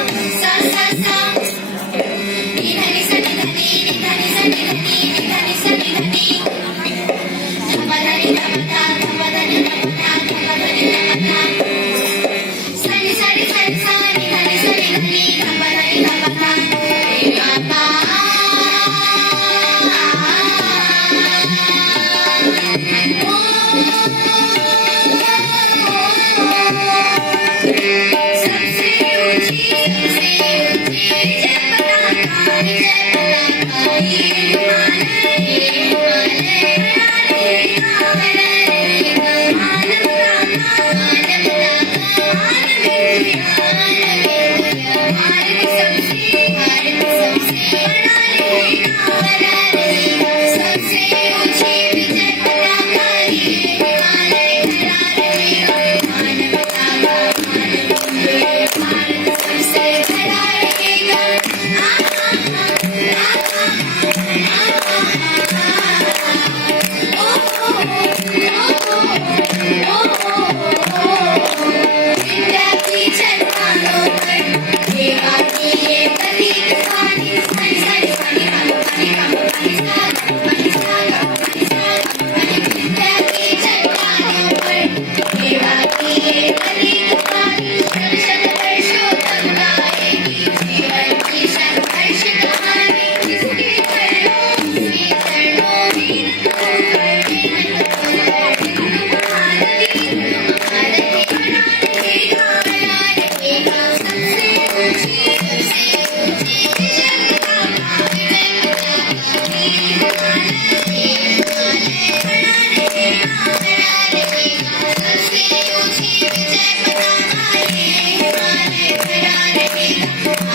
सा सा सा नि धनी सा नि धनी नि धनी सा नि धनी नि धनी सा नि धनी धप धनी धप धा धप धनी धप धा धप धनी धप धा सा नि सा नि सा नि सा नि धनी सा नि धनी धप धनी धप धा रे गा मा सबसे ऊंची विजय पताका ये हिमालय मानव भारत सबसे बड़ा सबसे ऊंची विजय पताका ये हिमालय भारत सबसे बड़ा रहेगा इंडिया की चट्टानों पर देवा की ये प्रतीक कहानी सनी सनी सनी पानी इंडिया की चट्टानों पर देवा की ये प्रतीक कहानी शत शत वर्षों तक गाएगी जीवन की संघर्ष कहानी जिसके चरणों वीर भारती बना रहेगा सबसे ऊंची विजय पताका सबसे ऊंची विजय पताका ये हिमालय बना रहेगा